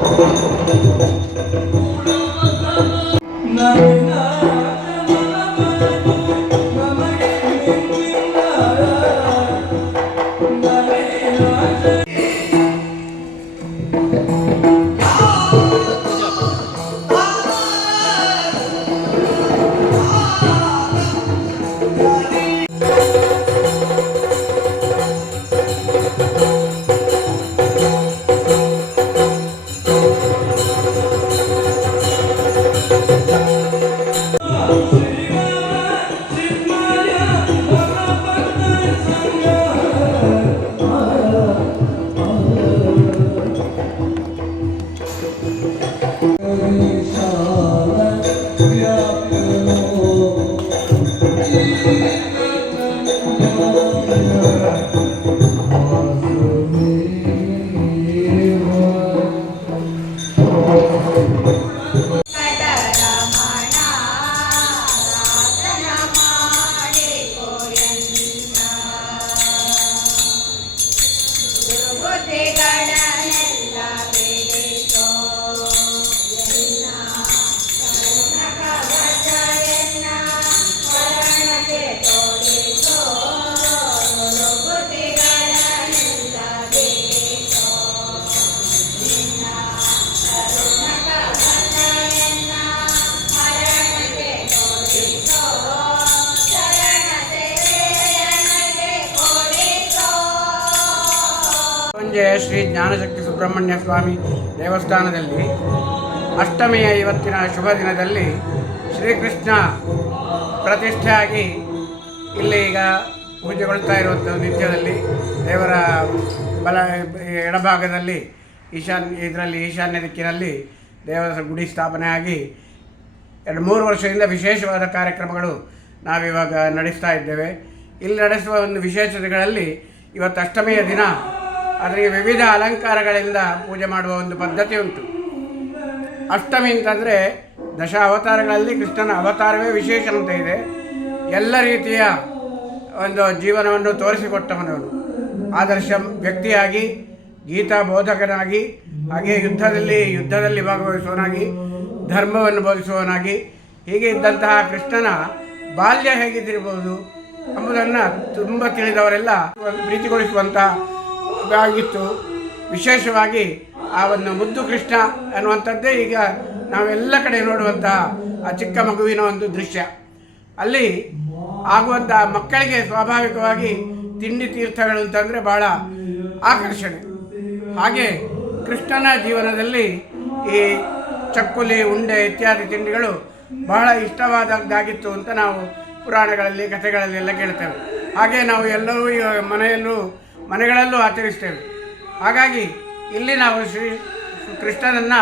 なるほど。ಸಂಜೆಯ ಶ್ರೀ ಜ್ಞಾನಶಕ್ತಿ ಸುಬ್ರಹ್ಮಣ್ಯ ಸ್ವಾಮಿ ದೇವಸ್ಥಾನದಲ್ಲಿ ಅಷ್ಟಮಿಯ ಇವತ್ತಿನ ಶುಭ ದಿನದಲ್ಲಿ ಶ್ರೀಕೃಷ್ಣ ಪ್ರತಿಷ್ಠೆ ಆಗಿ ಇಲ್ಲಿ ಈಗ ಪೂಜೆಗೊಳ್ತಾ ಇರುವಂಥ ನಿತ್ಯದಲ್ಲಿ ದೇವರ ಬಲ ಎಡಭಾಗದಲ್ಲಿ ಈಶಾನ್ಯ ಇದರಲ್ಲಿ ಈಶಾನ್ಯ ದಿಕ್ಕಿನಲ್ಲಿ ದೇವರ ಗುಡಿ ಸ್ಥಾಪನೆ ಆಗಿ ಎರಡು ಮೂರು ವರ್ಷದಿಂದ ವಿಶೇಷವಾದ ಕಾರ್ಯಕ್ರಮಗಳು ನಾವಿವಾಗ ನಡೆಸ್ತಾ ಇದ್ದೇವೆ. ಇಲ್ಲಿ ನಡೆಸುವ ಒಂದು ವಿಶೇಷತೆಗಳಲ್ಲಿ ಇವತ್ತು ಅಷ್ಟಮಿಯ ದಿನ ಅದರಿಗೆ ವಿವಿಧ ಅಲಂಕಾರಗಳಿಂದ ಪೂಜೆ ಮಾಡುವ ಒಂದು ಪದ್ಧತಿ ಉಂಟು. ಅಷ್ಟಮಿ ಅಂತಂದರೆ ದಶ ಅವತಾರಗಳಲ್ಲಿ ಕೃಷ್ಣನ ಅವತಾರವೇ ವಿಶೇಷ ಅಂತ ಇದೆ. ಎಲ್ಲ ರೀತಿಯ ಒಂದು ಜೀವನವನ್ನು ತೋರಿಸಿಕೊಟ್ಟವನವನು. ಆದರ್ಶ ವ್ಯಕ್ತಿಯಾಗಿ, ಗೀತಾ ಬೋಧಕನಾಗಿ, ಹಾಗೆ ಯುದ್ಧದಲ್ಲಿ ಯುದ್ಧದಲ್ಲಿ ಭಾಗವಹಿಸುವವನಾಗಿ, ಧರ್ಮವನ್ನು ಬೋಧಿಸುವವನಾಗಿ, ಹೀಗೆ ಇದ್ದಂತಹ ಕೃಷ್ಣನ ಬಾಲ್ಯ ಹೇಗಿದ್ದಿರಬಹುದು ಎಂಬುದನ್ನು ತುಂಬ ತಿಳಿದವರೆಲ್ಲ ಪ್ರೀತಿಗೊಳಿಸುವಂಥ ಆಗಿತ್ತು ವಿಶೇಷವಾಗಿ ಆ ಒಂದು ಮುದ್ದು ಕೃಷ್ಣ ಅನ್ನುವಂಥದ್ದೇ ಈಗ ನಾವೆಲ್ಲ ಕಡೆ ನೋಡುವಂತಹ ಆ ಚಿಕ್ಕ ಮಗುವಿನ ಒಂದು ದೃಶ್ಯ. ಅಲ್ಲಿ ಆಗುವಂಥ ಮಕ್ಕಳಿಗೆ ಸ್ವಾಭಾವಿಕವಾಗಿ ತಿಂಡಿ ತೀರ್ಥಗಳು ಅಂತಂದರೆ ಬಹಳ ಆಕರ್ಷಣೆ. ಹಾಗೆ ಕೃಷ್ಣನ ಜೀವನದಲ್ಲಿ ಈ ಚಕ್ಕುಲಿ, ಉಂಡೆ ಇತ್ಯಾದಿ ತಿಂಡಿಗಳು ಬಹಳ ಇಷ್ಟವಾದದ್ದಾಗಿತ್ತು ಅಂತ ನಾವು ಪುರಾಣಗಳಲ್ಲಿ ಕಥೆಗಳಲ್ಲಿ ಎಲ್ಲ ಕೇಳ್ತೇವೆ. ಹಾಗೆ ನಾವು ಎಲ್ಲರೂ ಮನೆಯಲ್ಲೂ ಮನೆಗಳಲ್ಲೂ ಆಚರಿಸ್ತೇವೆ ಹಾಗಾಗಿ ಇಲ್ಲಿ ನಾವು ಶ್ರೀ ಕೃಷ್ಣನನ್ನು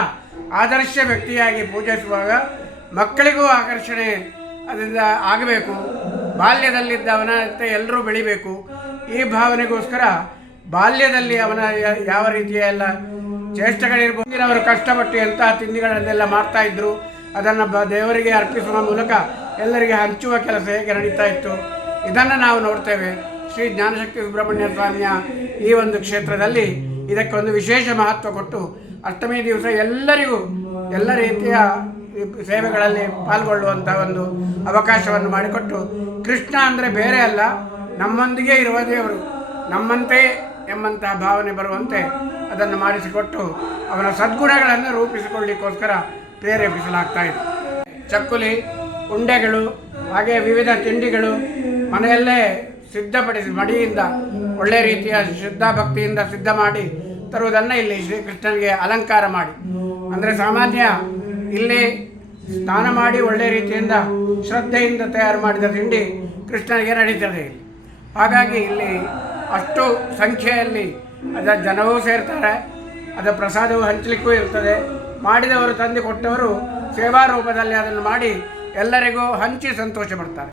ಆದರ್ಶ ವ್ಯಕ್ತಿಯಾಗಿ ಪೂಜಿಸುವಾಗ ಮಕ್ಕಳಿಗೂ ಆಕರ್ಷಣೆ ಅದರಿಂದ ಆಗಬೇಕು. ಬಾಲ್ಯದಲ್ಲಿದ್ದ ಅವನಂತೆ ಎಲ್ಲರೂ ಬೆಳಿಬೇಕು. ಈ ಭಾವನೆಗೋಸ್ಕರ ಬಾಲ್ಯದಲ್ಲಿ ಅವನ ಯಾವ ರೀತಿಯ ಎಲ್ಲ ಚೇಷ್ಟೆಗಳಿರ್ಬೋದು, ಅವರು ಕಷ್ಟಪಟ್ಟು ಎಂತಹ ತಿಂಡಿಗಳನ್ನೆಲ್ಲ ಮಾಡ್ತಾ ಇದ್ರು, ಅದನ್ನು ಬ, ದೇವರಿಗೆ ಅರ್ಪಿಸುವ ಮೂಲಕ ಎಲ್ಲರಿಗೆ ಹಂಚುವ ಕೆಲಸ ಹೇಗೆ ನಡೀತಾ ಇತ್ತು, ಇದನ್ನು ನಾವು ನೋಡ್ತೇವೆ. ಶ್ರೀ ಜ್ಞಾನಶಕ್ತಿ ಸುಬ್ರಹ್ಮಣ್ಯ ಸ್ವಾಮಿಯ ಈ ಒಂದು ಕ್ಷೇತ್ರದಲ್ಲಿ ಇದಕ್ಕೊಂದು ವಿಶೇಷ ಮಹತ್ವ ಕೊಟ್ಟು ಅಷ್ಟಮಿ ದಿವಸ ಎಲ್ಲರಿಗೂ ಎಲ್ಲ ರೀತಿಯ ಸೇವೆಗಳಲ್ಲಿ ಪಾಲ್ಗೊಳ್ಳುವಂಥ ಒಂದು ಅವಕಾಶವನ್ನು ಮಾಡಿಕೊಟ್ಟು ಕೃಷ್ಣ ಅಂದರೆ ಬೇರೆ ಅಲ್ಲ, ನಮ್ಮೊಂದಿಗೆ ಇರುವ ದೇವರು, ನಮ್ಮಂತೆ ಎಂಬಂತಹ ಭಾವನೆ ಬರುವಂತೆ ಅದನ್ನು ಮಾಡಿಸಿಕೊಟ್ಟು ಅವನ ಸದ್ಗುಣಗಳನ್ನು ರೂಪಿಸಿಕೊಳ್ಳಿಕ್ಕೋಸ್ಕರ ಪ್ರೇರೇಪಿಸಲಾಗ್ತಾ ಇದೆ. ಚಕ್ಕುಲಿ, ಉಂಡೆಗಳು, ಹಾಗೆ ವಿವಿಧ ತಿಂಡಿಗಳು ಮನೆಯಲ್ಲೇ ಸಿದ್ಧಪಡಿಸಿ ಮಡಿಯಿಂದ ಒಳ್ಳೆಯ ರೀತಿಯ ಶುದ್ಧ ಭಕ್ತಿಯಿಂದ ಸಿದ್ಧ ಮಾಡಿ ತರುವುದನ್ನು ಇಲ್ಲಿ ಶ್ರೀಕೃಷ್ಣನಿಗೆ ಅಲಂಕಾರ ಮಾಡಿ. ಅಂದರೆ ಸಾಮಾನ್ಯ ಇಲ್ಲಿ ಸ್ನಾನ ಮಾಡಿ ಒಳ್ಳೆಯ ರೀತಿಯಿಂದ ಶ್ರದ್ಧೆಯಿಂದ ತಯಾರು ಮಾಡಿದ ತಿಂಡಿ ಕೃಷ್ಣನಿಗೆ ನಡೀತದೆ ಇಲ್ಲಿ. ಹಾಗಾಗಿ ಇಲ್ಲಿ ಅಷ್ಟು ಸಂಖ್ಯೆಯಲ್ಲಿ ಅದರ ಜನವೂ ಸೇರ್ತಾರೆ ಅದರ ಪ್ರಸಾದವು ಹಂಚಲಿಕ್ಕೂ ಇರ್ತದೆ. ಮಾಡಿದವರು ತಂದು ಕೊಟ್ಟವರು ಸೇವಾ ರೂಪದಲ್ಲಿ ಅದನ್ನು ಮಾಡಿ ಎಲ್ಲರಿಗೂ ಹಂಚಿ ಸಂತೋಷ ಪಡ್ತಾರೆ.